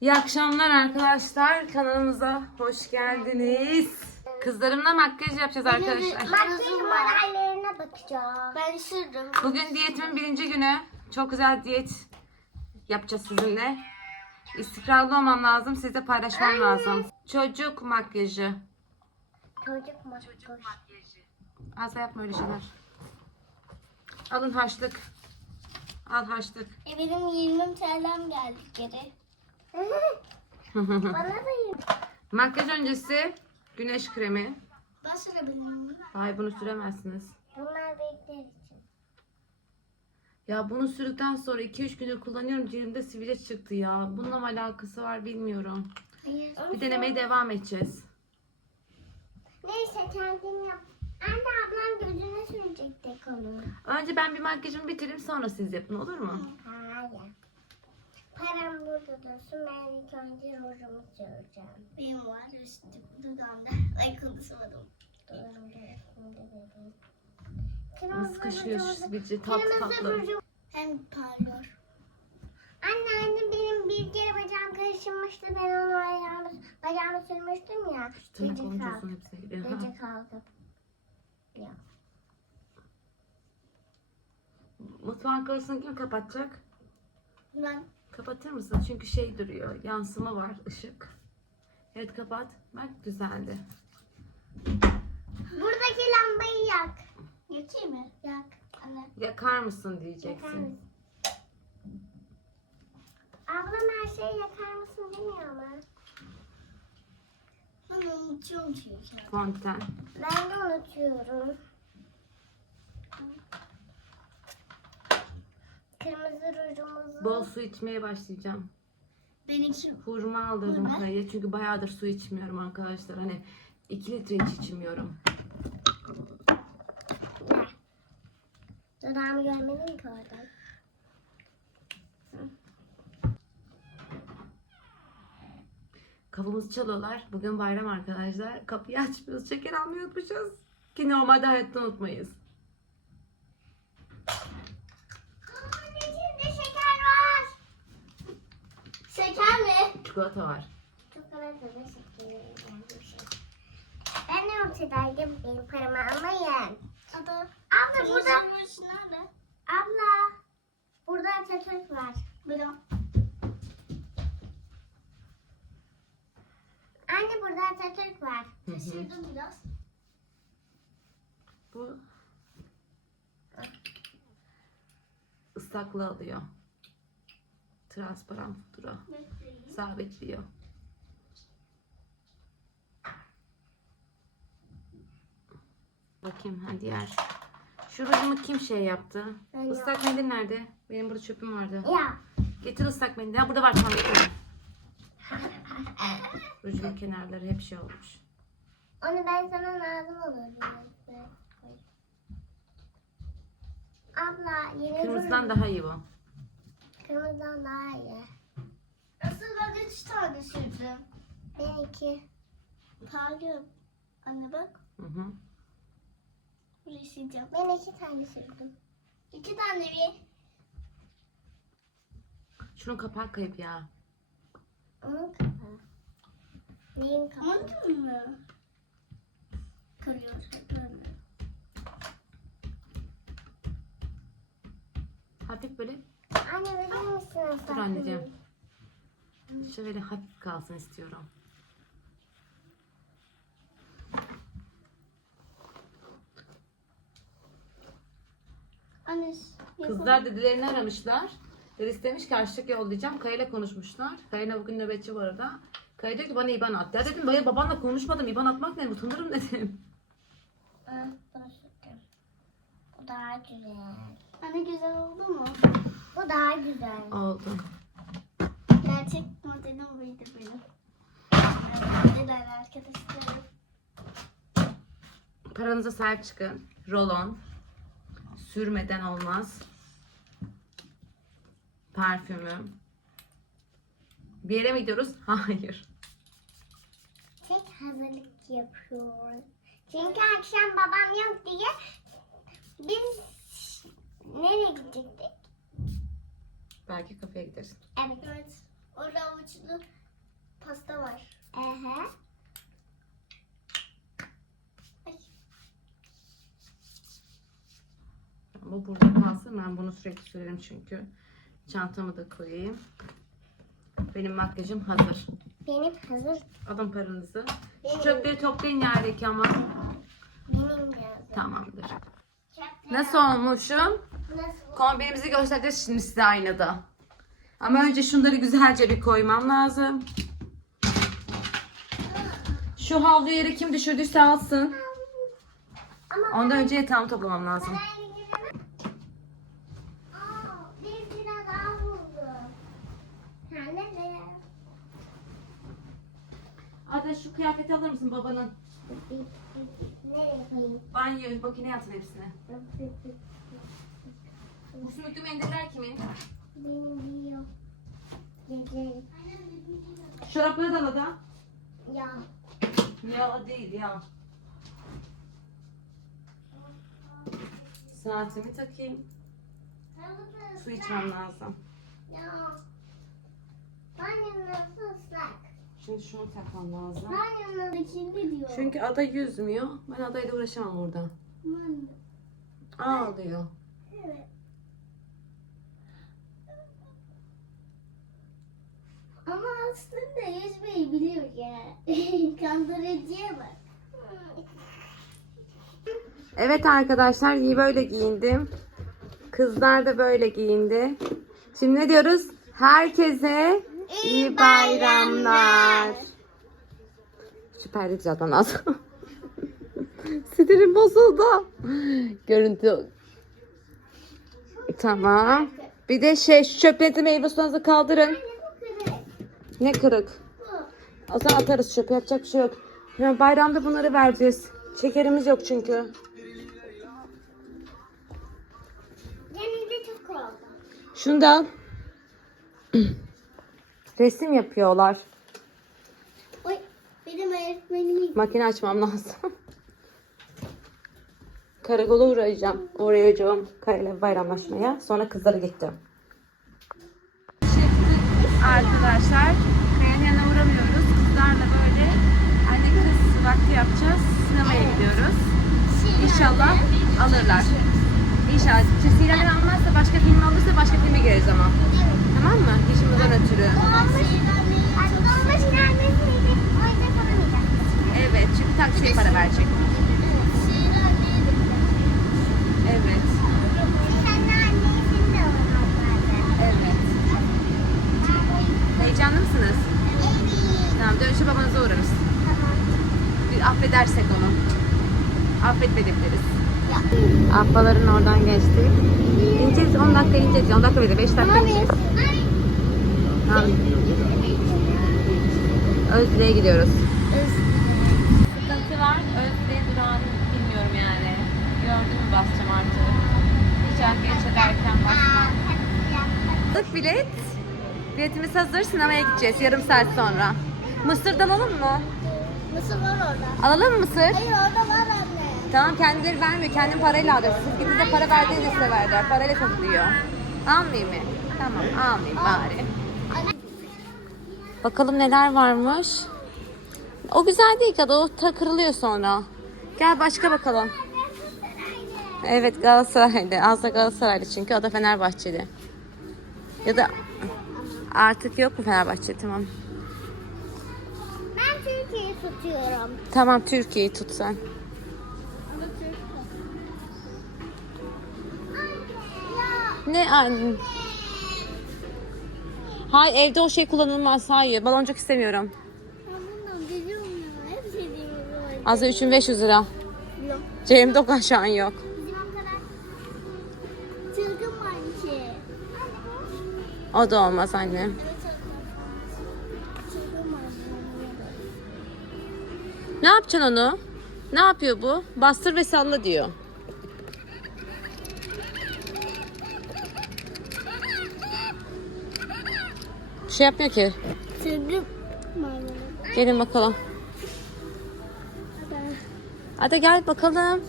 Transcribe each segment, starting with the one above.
iyi akşamlar arkadaşlar. Kanalımıza hoş geldiniz. Kızlarımla makyaj yapacağız arkadaşlar. Makyaj modellerine bakacağım. Ben sürdüm. Bugün diyetimin birinci günü. Çok güzel diyet yapacağız sizinle. İstikrarlı olmam lazım, sizle paylaşmam lazım. Çocuk makyajı. Çocuk makyaj. Az da yapma öyle şeyler. Alın harçlık. Al harçlık. E benim 20 TL'm geldi geri. Bana da 20. Makyaj öncesi güneş kremi. Ben sürebilir miyim? Hayır bunu süremezsiniz. Bunlar bekler için. Ya bunu sürdükten sonra 2-3 gündür kullanıyorum. Cildimde sivilce çıktı ya. Bununla mı alakası var bilmiyorum. Hayır. Bir denemeye devam edeceğiz. Neyse kendin yap. Anne ablam gözüne sürecek tek onu. Önce ben bir makyajımı bitireyim sonra siz yapın olur mu? Hayır. Param burada dursun. Ben ilk önce rujumu süreceğim. Benim var üstüm dudağımda. Ay konuşamadım. Dudağımda üstümde bebeğim. Nasıl kaşıyor şu sivilce tatlı Kırmızı. Hem parlıyor. Anne anne benim bir kere bacağım karışmıştı. Ben onu ayağımı, bacağımı sürmüştüm ya. Tırnak Gece. Ha. Gece kaldı. Ya. Mutfağın kapısını kim kapatacak? Ben. Kapatır mısın? Çünkü şey duruyor. Yansıma var ışık. Evet kapat. Bak düzeldi. Buradaki lambayı yak. Yakayım mı? Yak. Anne. Yakar mısın Yakar diyeceksin. mısın? Ablam her şeyi yakar mısın demiyor ama. Ben unutuyorum çünkü. Fonten. Ben de unutuyorum. Kırmızı rujumuzu. Bol su içmeye başlayacağım. Benimki Hurma alırım Hurma? kayaya çünkü bayağıdır su içmiyorum arkadaşlar. Hani 2 litre hiç içmiyorum. Dudağımı görmedin ki oradan. Kapımızı çalıyorlar. Bugün bayram arkadaşlar. Kapıyı açmıyoruz. Şeker almayı unutmuşuz. Ki normalde hayatta unutmayız. Aa, içinde şeker var. Şeker mi? Çikolata var. Çikolata da şeker. Ben de ortadaydım. Benim paramı almayın. Abla, abla burada. nerede? Abla. Burada Atatürk var. Burada. Anne burada Atatürk var. Şaşırdım biraz. Bu ıslaklığı alıyor. Transparan pudra. Sabitliyor. Bakayım ha diğer. Şu rujumu kim şey yaptı? Ben Islak mendil nerede? Benim burada çöpüm vardı. Ya. Getir ıslak mendil. Ha burada var tamam getir. Rujun kenarları hep şey olmuş. Onu ben sana lazım olur. Abla yeni Kırmızıdan daha iyi bu. Kırmızıdan daha iyi. Asıl ben üç tane sürdüm. Ben iki. Parlıyor. Anne bak. Hı hı. Burayı sileceğim. Ben iki tane sürdüm. İki tane bir. Şunun kapağı kayıp ya. Onun kapağı. Neyin kapağı? Anladın mı? Kırıyor. Hafif böyle Anne verir misin? Dur anneciğim. Şöyle hafif kalsın istiyorum. Anne. Kızlar dedilerini aramışlar. Dedesi demiş ki harçlık yollayacağım. Kaya'yla konuşmuşlar. Kaya'yla bugün nöbetçi bu arada. Kaya diyor ki bana IBAN at. Ya dedim baya babanla konuşmadım. IBAN atmak ne? Utanırım dedim. Aa, Bu daha güzel. Anne güzel oldu mu? Bu daha güzel. Oldu. Gerçek modelim buydu benim. Neler arkadaşlarım. Paranıza sahip çıkın. Rolon. Sürmeden olmaz. Parfümüm. Bir yere mi gidiyoruz? Hayır. Tek hazırlık yapıyoruz. Çünkü akşam babam yok diye biz nereye gidecektik? Belki kafeye gideriz. Evet. Evet. Orada avuçlu pasta var. Ehe. Ay. Bu burada kalsın. Ben bunu sürekli sürerim çünkü. Çantamı da koyayım. Benim makyajım hazır. Benim hazır. Alın paranızı. Şu Benim, çöpleri toplayın yerdeki ama. benim de hazır. Tamamdır. Çöpler- Nasıl olmuşum? Nasıl? Kombinimizi göstereceğiz şimdi size aynada. Ama önce şunları güzelce bir koymam lazım. Şu havlu yeri kim düşürdüyse alsın. Ama Ondan önce yatağımı toplamam lazım. Ada şu kıyafeti alır mısın babanın? Nereye koyayım? Banyo, makineye atın hepsini. Bu sümüklü mendiller kimin? Benim bir yok. Gece. Çorapları da al Ada. Ya. Ya değil ya. Saatimi takayım. Su içmem lazım. Ya. Banyonun nasıl ıslak? Şimdi şunu takmam lazım. Banyonun içinde diyor. Çünkü ada yüzmüyor. Ben adayla uğraşamam burada. Ben- Ağlıyor. Evet. Ama aslında yüzmeyi biliyor ya. Kandırıcıya bak. Evet arkadaşlar iyi böyle giyindim. Kızlar da böyle giyindi. Şimdi ne diyoruz? Herkese iyi bayramlar. Şu perde düzeltmem lazım. Sinirim bozuldu. Görüntü. Tamam. Bir de şey şu çöpleri meyve sularınızı kaldırın. Ne kırık. O zaman atarız çöpe yapacak bir şey yok. Ya bayramda bunları vereceğiz. Şekerimiz yok çünkü. Yanında çok oldu. Şunu da al. Resim yapıyorlar. Oy benim öğretmenim. Makine açmam lazım. Karakola uğrayacağım. Uğrayacağım Kaya'yla bayramlaşmaya. Sonra kızlara gideceğim. Arkadaşlar Kaya'nın yanına uğramıyoruz. Kızlarla böyle anne kız vakti yapacağız. Sinemaya gidiyoruz. İnşallah alırlar. İnşallah. Sihirler almazsa başka film alırsa başka filme gireriz ama. Tamam mı? İşimizden ötürü. Evet. Çünkü taksiye para verecek. Evet. Sen de annesini de alırlardı. Evet. Heyecanlı mısınız? Tamam dönüşte babanıza uğrarız. Bir affedersek onu. Affetmeyebiliriz. Ablaların oradan geçtik. İneceğiz 10 dakika ineceğiz. 10 dakika değil 5 dakika ineceğiz. Tamam. Özdire'ye gidiyoruz. Sıkıntı var. Özdire'ye durağını bilmiyorum yani. Gördün mü basacağım artık. Geçen geç ederken basmam. Bilet. Biletimiz hazır. Sinemaya gideceğiz yarım saat sonra. Mısır'dan alalım mı? Mısır var orada. Alalım mı mısır? Hayır orada var anne. Tamam kendileri vermiyor. Kendin parayla alıyor. Siz gidince para verdiğinizde size verdiler. Parayla satılıyor. Almayayım mı? Tamam almayayım bari. Bakalım neler varmış. O güzel değil ki. O takırılıyor sonra. Gel başka bakalım. Evet Galatasaraylı. Azda Galatasaraylı çünkü o da Fenerbahçeli. Ya da artık yok mu Fenerbahçe? Tamam. Ben Türkiye'yi tutuyorum. Tamam Türkiye'yi tut sen. Ne anne? Hayır evde o şey kullanılmaz. Hayır baloncuk istemiyorum. Azı 3500 lira. Yok. Cebimde o an yok. O da olmaz anne. Ne yapacaksın onu? Ne yapıyor bu? Bastır ve salla diyor. Bir şey yapmıyor ki. Gelin bakalım. Hadi gel bakalım.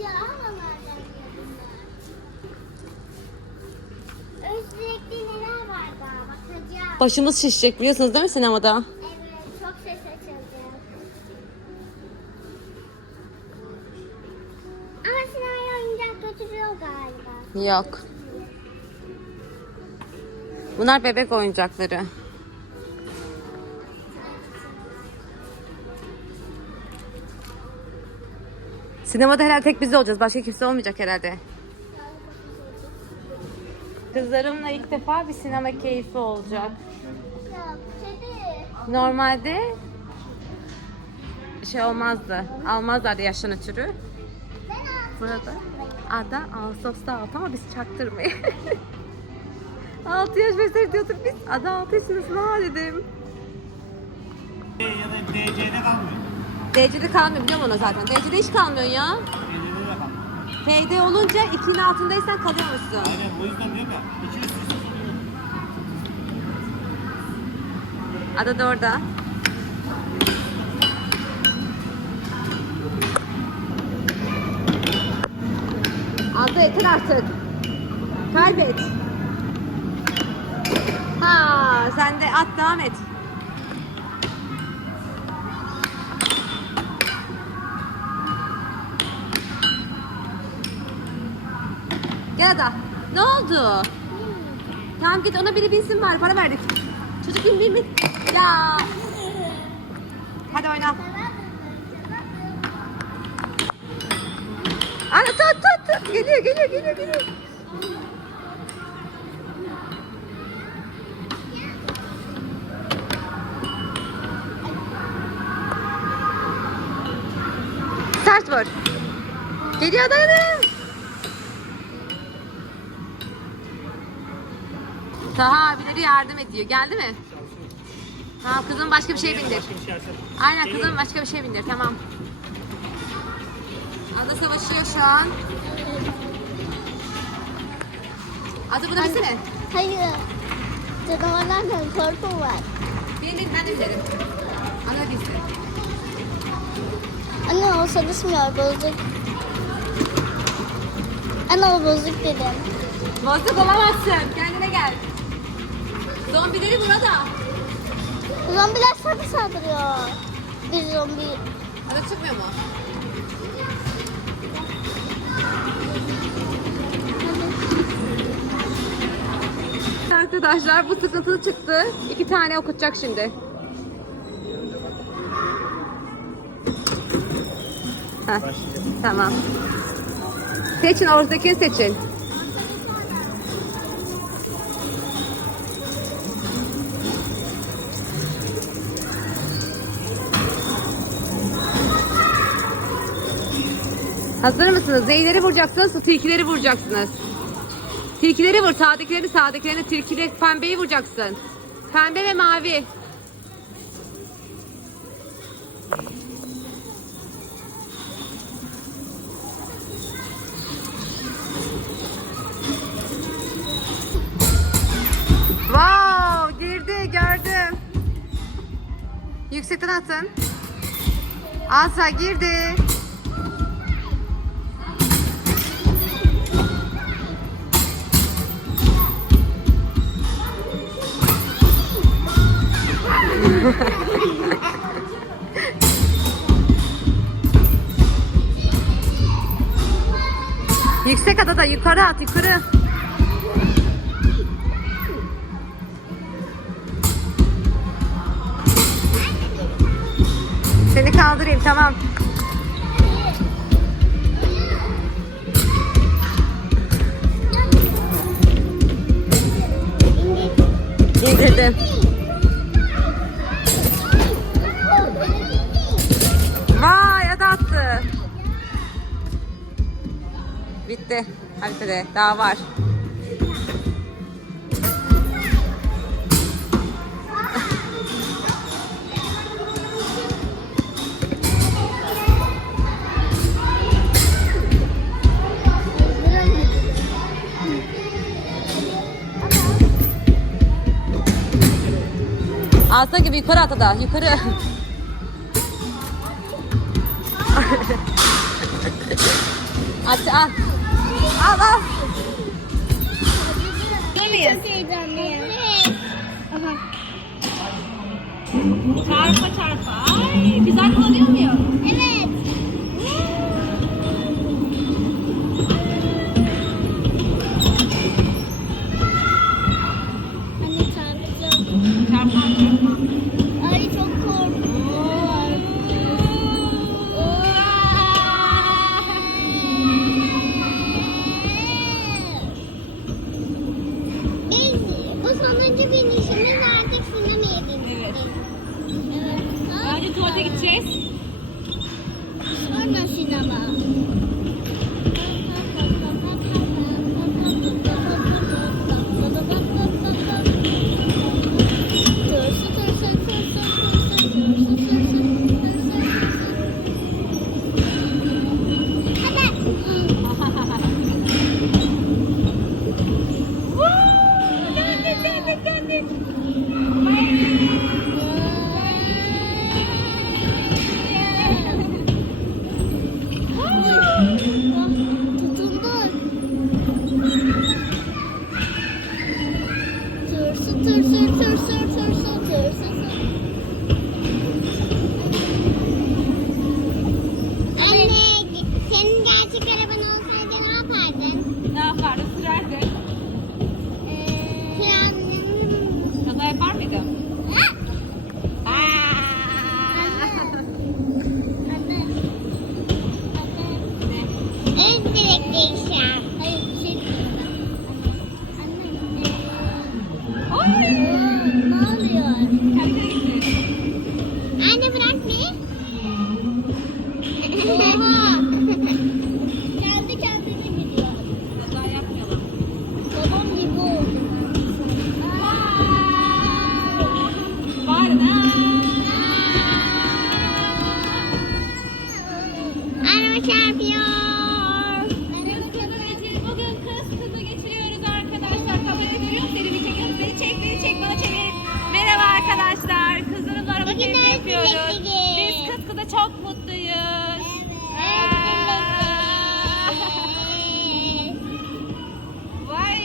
Başımız şişecek biliyorsunuz değil mi sinemada? Evet, çok ses açıldı. Ama sinemaya oyuncak götürüyor galiba. Yok. Bunlar bebek oyuncakları. Sinemada herhalde tek biz olacağız. Başka kimse olmayacak herhalde. Kızlarımla ilk defa bir sinema keyfi olacak. Normalde şey olmazdı. Almazlardı yaştan ötürü. Burada Ada Ağustos'ta altı ama biz çaktırmayın. 6 yaş gösteri diyorduk biz. Ada 6 yaşındasın ha dedim. Ya da DC'de kalmıyor. DC'de kalmıyor biliyorum onu zaten. DC'de hiç kalmıyorsun ya. PD olunca 2'nin altındaysan kalıyormuşsun. Aynen o yüzden diyorum ya. İki üst üste Ada da orada. Ada yeter artık. Kaybet. Ha, sen de at devam et. Gel Ada. Ne oldu? Tamam git ona biri binsin bari para verdik. Çocuk bin bin bin. Ya. Hadi oyna. Ana tut tut tut. Geliyor geliyor geliyor geliyor. Sert vur. Geliyor da Taha abileri yardım ediyor. Geldi mi? Tamam kızım başka bir şey bindir. Aynen kızım başka bir şey bindir. Tamam. Ada savaşıyor şu an. Ada buna binsene. Hayır. Canavarlardan korku var. Bin bin ben de binerim. Ana binsin. Anne o çalışmıyor bozuk. Anne o bozuk dedim. Bozuk olamazsın. Kendine gel. Zombileri burada. Zombiler sana saldırıyor. Bir zombi. Ada çıkmıyor mu? Arkadaşlar bu sıkıntılı çıktı. İki tane okutacak şimdi. Heh, tamam. Seçin oradakini seçin. Hazır mısınız? Zeyleri vuracaksınız, tilkileri vuracaksınız. Tilkileri vur, sağdakilerini sağdakilerini, tilkileri, pembeyi vuracaksın. Pembe ve mavi. Wow, girdi, gördüm. Yüksekten atın. Asa girdi. Yukarı at yukarı. Daha var. Alsana gibi yukarı at ada. Yukarı. At al. Al muyuz? Çok heyecanlıyım. Çarpa çarpa. Ay, biz alkol alıyor muyuz? Evet. Yapıyoruz. Biz kız kıza çok mutluyuz. Vay.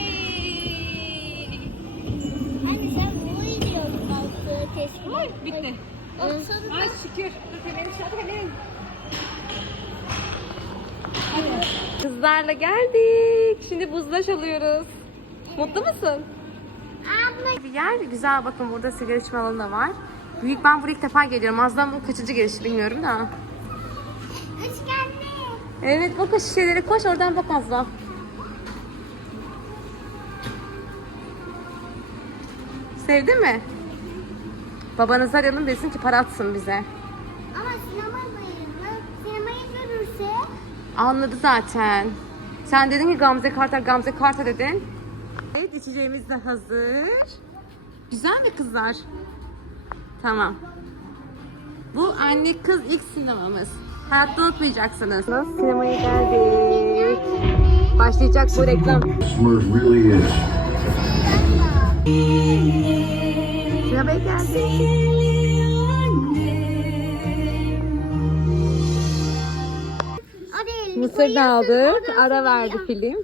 Anne sen bu izliyordun altı keşke. Oy, bitti. Ay şükür. Dur. Kızlarla geldik. Şimdi buzlaş alıyoruz. Mutlu musun? Abla. Bir yer güzel bakın burada sigara içme alanı da var. Büyük ben buraya ilk defa geliyorum. Azdan bu kaçıncı geliş bilmiyorum da. Hoş geldin. Evet bak o şişelere koş oradan bak Azra. Sevdin mi? Babanızı arayalım desin ki para atsın bize. Ama sinemadayım. Sinemayı görürse Anladı zaten. Sen dedin ki Gamze Karta, Gamze Karta dedin. Evet içeceğimiz de hazır. Güzel mi kızlar? Tamam. Bu anne kız ilk sinemamız. Hayatta unutmayacaksınız. Sinemaya geldik. Başlayacak bu reklam. Sinemaya geldik. Mısır da aldık. Ara verdi film.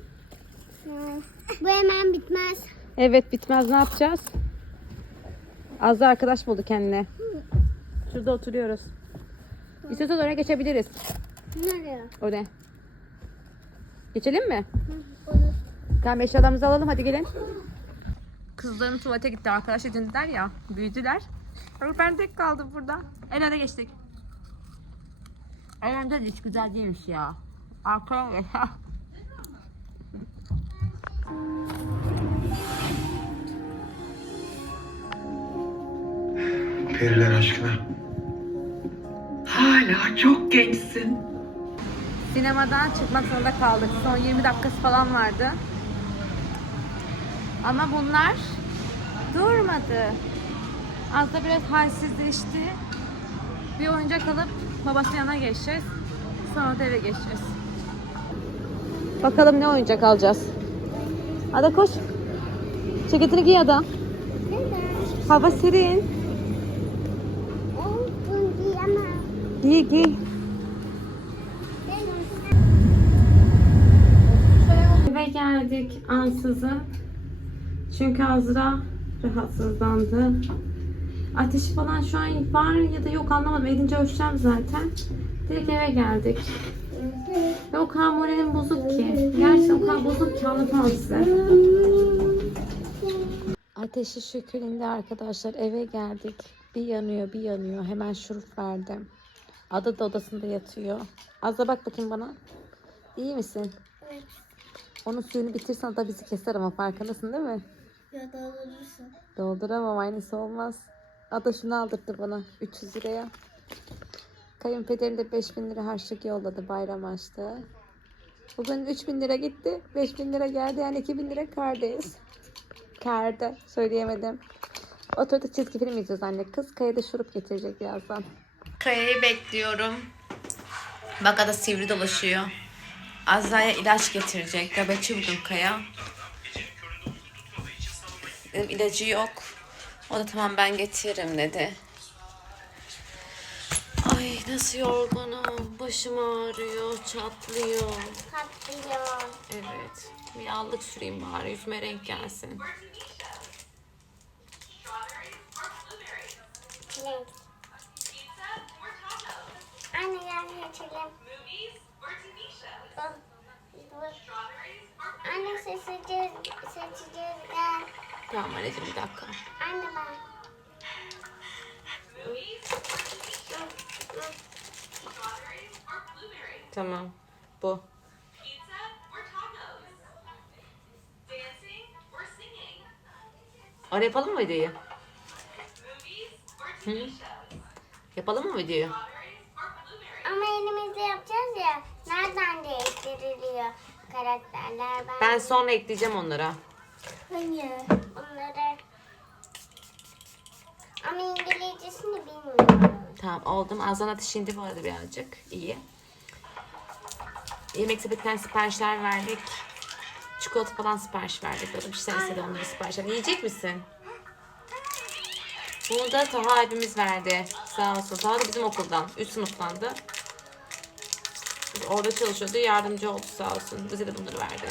Bu hemen bitmez. Evet bitmez ne yapacağız? Az da arkadaş buldu kendine. Şurada oturuyoruz. İstiyorsan oraya geçebiliriz. Nereye? Oraya. Geçelim mi? Olur. Tamam eşyalarımızı alalım hadi gelin. Kızların tuvalete gitti arkadaş edindiler ya. Büyüdüler. Ben tek kaldım burada. El ele geçtik. Elimde de hiç güzel değilmiş ya. Arkaya geç. Periler aşkına. Hala çok gençsin. Sinemadan çıkmak zorunda kaldık. Son 20 dakikası falan vardı. Ama bunlar durmadı. Az da biraz halsizleşti. Bir oyuncak alıp babasının yanına geçeceğiz. Sonra da eve geçeceğiz. Bakalım ne oyuncak alacağız. Ada koş. Ceketini giy Ada. Hava serin. Olsun diyemem. Giy giy. Eve geldik ansızın. Çünkü Azra rahatsızlandı. Ateşi falan şu an var ya da yok anlamadım. Edince ölçeceğim zaten. Direkt eve geldik. Ve o kadar moralim bozuk ki. Gerçekten o kadar bozuk ki anlatamam size. Ateşi şükür indi arkadaşlar. Eve geldik. Bir yanıyor bir yanıyor. Hemen şurup verdim. Ada da odasında yatıyor. Az da bak bakayım bana. İyi misin? Evet. Onun suyunu bitirsen ada bizi keser ama farkındasın değil mi? Ya da olursun. Dolduramam aynısı olmaz. Ada şunu aldırdı bana 300 liraya. Kayınpederi de 5000 lira harçlık yolladı bayram açtı. Bugün 3000 lira gitti. 5000 lira geldi yani 2000 lira kardayız. Karda söyleyemedim. Oturduk çizgi film izliyoruz anne. Kız Kaya'da şurup getirecek birazdan. Kaya'yı bekliyorum. Bak ada sivri dolaşıyor. Azra'ya ilaç getirecek. Nöbetçi bugün Kaya. Dedim ilacı yok. O da tamam ben getiririm dedi. Ay nasıl yorgunum. Başım ağrıyor, çatlıyor. Katlıyor. Evet. Bir yağlık süreyim bari yüzüme renk gelsin. Renk. Anne gel geçelim. Anne seçeceğiz, seçeceğiz gel. Tamam anneciğim bir dakika. Anne ben. Tamam. Bu. Onu yapalım mı videoyu? Hı? Yapalım mı videoyu? Ama elimizde yapacağız ya. Nereden değiştiriliyor karakterler? Ben, Ben sonra ekleyeceğim onlara. Hayır. Onları... Ama İngilizcesini bilmiyorum. Tamam oldum. Azan ateş indi bu arada birazcık. İyi. Yemek sepetinden siparişler verdik. Çikolata falan sipariş verdik. Oğlum sen istedi onları sipariş verdik. Yiyecek misin? Bunu da Taha abimiz verdi. Sağ olsun. Taha da bizim okuldan. Üst sınıftandı. Orada çalışıyordu. Yardımcı oldu sağ olsun. Bize de bunları verdi.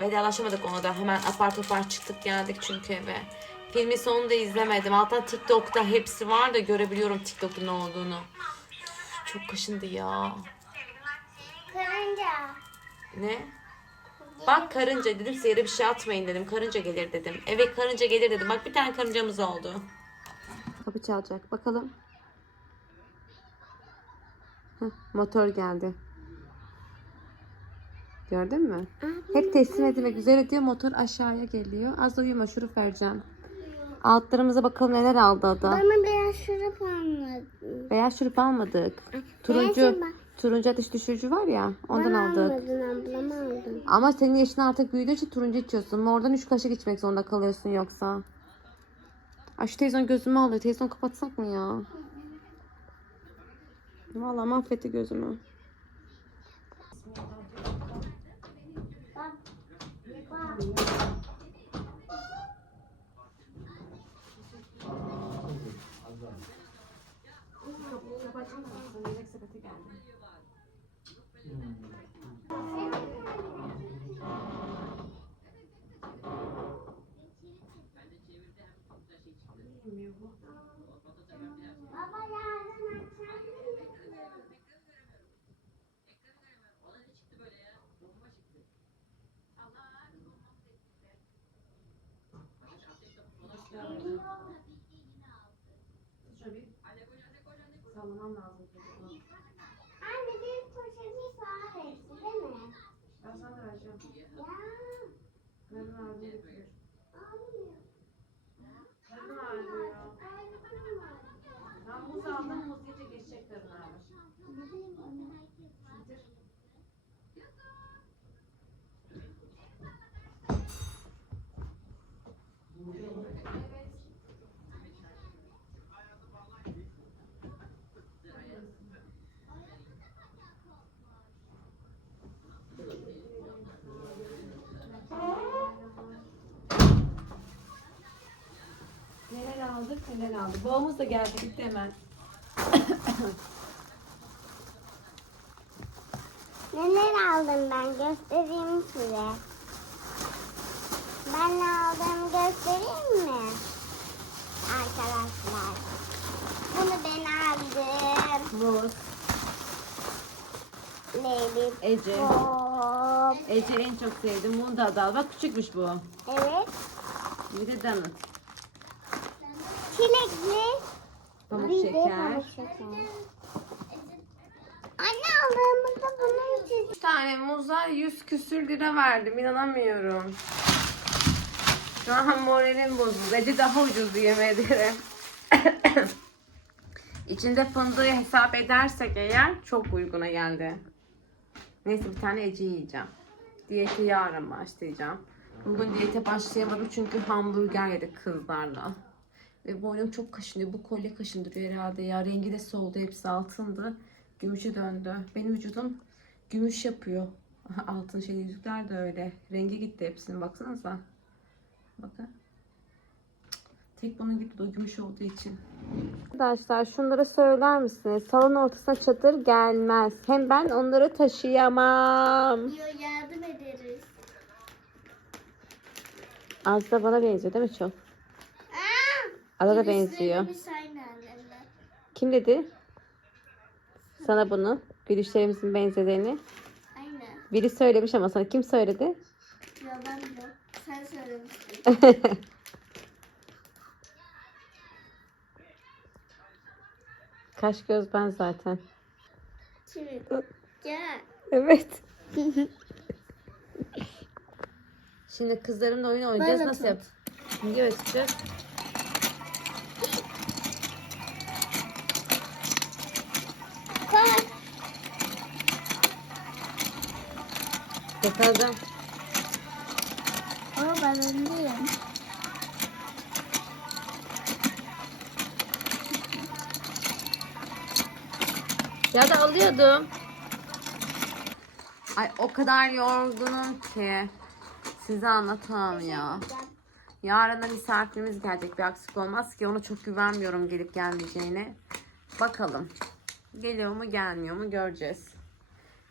Vedalaşamadık ona da. Hemen apar topar çıktık geldik çünkü eve. Filmin sonunu da izlemedim. Hatta TikTok'ta hepsi var da görebiliyorum TikTok'ta ne olduğunu. Çok kaşındı ya. Karınca. Ne? Bak karınca dedim size yere bir şey atmayın dedim. Karınca gelir dedim. Eve karınca gelir dedim. Bak bir tane karıncamız oldu. Kapı çalacak. Bakalım. Heh, motor geldi. Gördün mü? Hep teslim edilmek üzere ediyor. Motor aşağıya geliyor. Az da uyuma şurup vereceğim. Altlarımıza bakalım neler aldı ada. Bana biraz şurup anladın. Beyaz şurup almadık. Turuncu turuncu ateş düşürücü var ya ondan Bana aldık. almadın ablama aldın. Ama senin yaşın artık büyüdüğü için turuncu içiyorsun. Mordan 3 kaşık içmek zorunda kalıyorsun yoksa. Ay şu televizyon gözümü alıyor. Televizyon kapatsak mı ya? Vallahi mahvetti gözümü. Baba yarın akşam Anne bir poşeti sağ hepsi değil mi? Ben sana vereceğim. Ya. Karın ağrıyor. aldık, neler aldık. Babamız da geldi gitti hemen. Neler aldım ben göstereyim size. Ben ne aldığımı göstereyim mi? Arkadaşlar. Bunu ben aldım. Muz. Neydi? Ece. Hop. Ece en çok sevdi. Bunu da al. Bak küçükmüş bu. Evet. Bir de donut. Çilekli. Pamuk bir de şeker. pamuk şeker. Anne aldığımızda bunun için. 3 tane muza 100 küsür lira verdim. İnanamıyorum. Şu an moralim bozuldu. Ece daha ucuzdu ederim. İçinde fındığı hesap edersek eğer çok uyguna geldi. Neyse bir tane Ece yiyeceğim. Diyete yarın başlayacağım. Bugün diyete başlayamadım çünkü hamburger yedik kızlarla. Ve boynum çok kaşınıyor. Bu kolye kaşındırıyor herhalde ya. Rengi de soldu. Hepsi altındı. Gümüşe döndü. Benim vücudum gümüş yapıyor. Aha, Altın şey yüzükler de öyle. Rengi gitti hepsinin. Baksanıza. Bakın. Tek bunun gitti o gümüş olduğu için. Arkadaşlar şunları söyler misiniz? Salon ortasına çadır gelmez. Hem ben onları taşıyamam. Diyor yardım ederiz. Az da bana benziyor değil mi çok? Ada da benziyor. Kim dedi? Sana bunu. Gülüşlerimizin benzediğini. Aynen. Biri söylemiş ama sana kim söyledi? Ya ben de. Sen söylemiştin. Kaş göz ben zaten. Şimdi. Gel. Evet. Şimdi kızlarımla oyun oynayacağız. Nasıl yap? Şimdi öğreteceğiz. Yakaladım. Ama ben öndeyim. Ya da alıyordum. Ay o kadar yorgunum ki. Size anlatamam ya. Yarın da misafirimiz gelecek. Bir aksilik olmaz ki. Ona çok güvenmiyorum gelip gelmeyeceğine. Bakalım. Geliyor mu gelmiyor mu göreceğiz.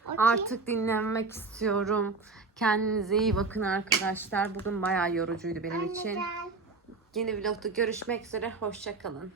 Artık dinlenmek istiyorum. Kendinize iyi bakın arkadaşlar. Bugün bayağı yorucuydu benim için. Yeni vlogda görüşmek üzere. Hoşçakalın.